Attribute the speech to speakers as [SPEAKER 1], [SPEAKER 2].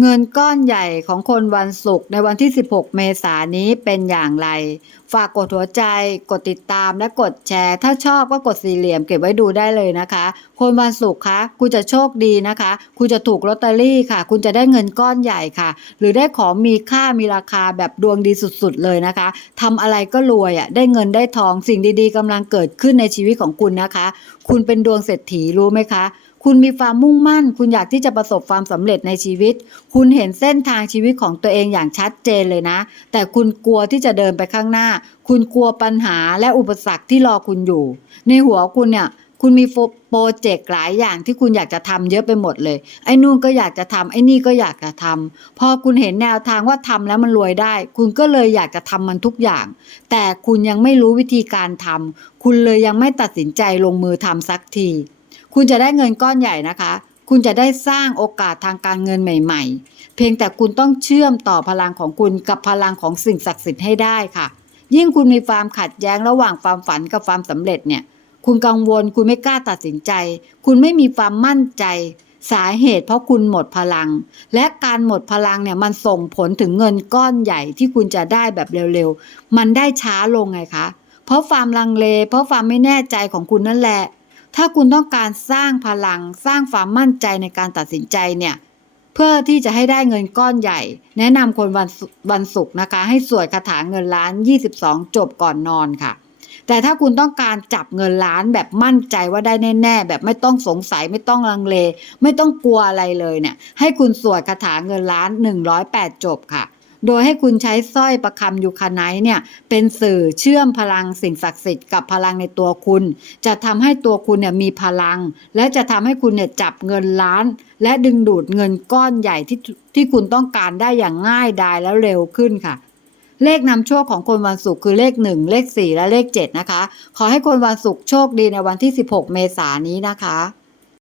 [SPEAKER 1] เงินก้อนใหญ่ของคนวันศุกร์ในวันที่ 16 เมษายนนี้เป็นอย่างไร ฝากกดหัวใจ กดติดตามและกดแชร์ ถ้าชอบก็กดสี่เหลี่ยมเก็บไว้ดูได้เลยนะคะ คนวันศุกร์คะคุณจะโชคดีนะคะ คุณจะถูกลอตเตอรี่ค่ะ คุณจะได้เงินก้อนใหญ่ค่ะ หรือได้ของมีค่ามีราคาแบบดวงดีสุดๆเลยนะคะทำอะไรก็รวยอะได้เงินได้ทองสิ่งดีๆกำลังเกิดขึ้นในชีวิตของคุณนะคะ คุณเป็นดวงเศรษฐีรู้ไหมคะ คุณมีความมุ่งมั่น คุณอยากที่จะประสบความสำเร็จในชีวิต คุณเห็นเส้นทางชีวิตของตัวเองอย่างชัดเจนเลยนะ แต่คุณกลัวที่จะเดินไปข้างหน้า คุณกลัวปัญหาและอุปสรรคที่รอคุณอยู่ ในหัวคุณเนี่ยคุณมีโปรเจกต์หลายอย่างที่คุณอยากจะทำเยอะไปหมดเลย ไอ้นู่นก็อยากจะทำไอ้นี่ก็อยากจะทำพอคุณเห็นแนวทางว่าทำแล้วมันรวยได้ คุณก็เลยอยากจะทำมันทุกอย่าง แต่คุณยังไม่รู้วิธีการทำคุณเลยยังไม่ตัดสินใจลงมือทำสักที คุณจะได้เงินก้อนใหญ่นะคะ คุณจะได้สร้างโอกาสทางการเงินใหม่ ๆ เพียงแต่คุณต้องเชื่อมต่อพลังของคุณกับพลังของสิ่งศักดิ์สิทธิ์ให้ได้ค่ะ ยิ่งคุณมีความขัดแย้งระหว่างความฝันกับความสำเร็จเนี่ย คุณกังวล คุณไม่กล้าตัดสินใจ คุณไม่มีความมั่นใจสาเหตุเพราะคุณหมดพลัง และการหมดพลังเนี่ยมันส่งผลถึงเงินก้อนใหญ่ที่คุณจะได้แบบเร็วๆ มันได้ช้าลงไงคะ เพราะความลังเล เพราะความไม่แน่ใจของคุณนั่นแหละ ถ้าคุณต้องการสร้างพลังสร้างความมั่นใจในการตัดสินใจเนี่ยเพื่อที่จะให้ได้เงินก้อนใหญ่ แนะนำคนวันศุวันศุกร์นะคะ ให้สวดคาถาเงินล้าน 22 จบก่อนนอนค่ะ แต่ถ้าคุณต้องการจับเงินล้านแบบมั่นใจว่าได้แน่ๆ แบบไม่ต้องสงสัยไม่ต้องลังเล ไม่ต้องกลัวอะไรเลยเนี่ย ให้คุณสวดคาถาเงินล้าน 108 จบค่ะ โดยให้คุณใช้สร้อยประคำยูคาไนท์เนี่ยเป็นสื่อเชื่อมพลังสิ่งศักดิ์สิทธิ์กับพลังในตัวคุณ จะทำให้ตัวคุณเนี่ยมีพลัง และจะทำให้คุณเนี่ยจับเงินล้าน และดึงดูดเงินก้อนใหญ่ที่ที่คุณต้องการได้อย่างง่ายดายและเร็วขึ้นค่ะเลขนำโชคของคนวันศุกร์คือเลข 1 เลข 4 และเลข 7 นะคะ ขอให้คนวันศุกร์โชคดีในวันที่ 16 เมษายนนี้นะคะ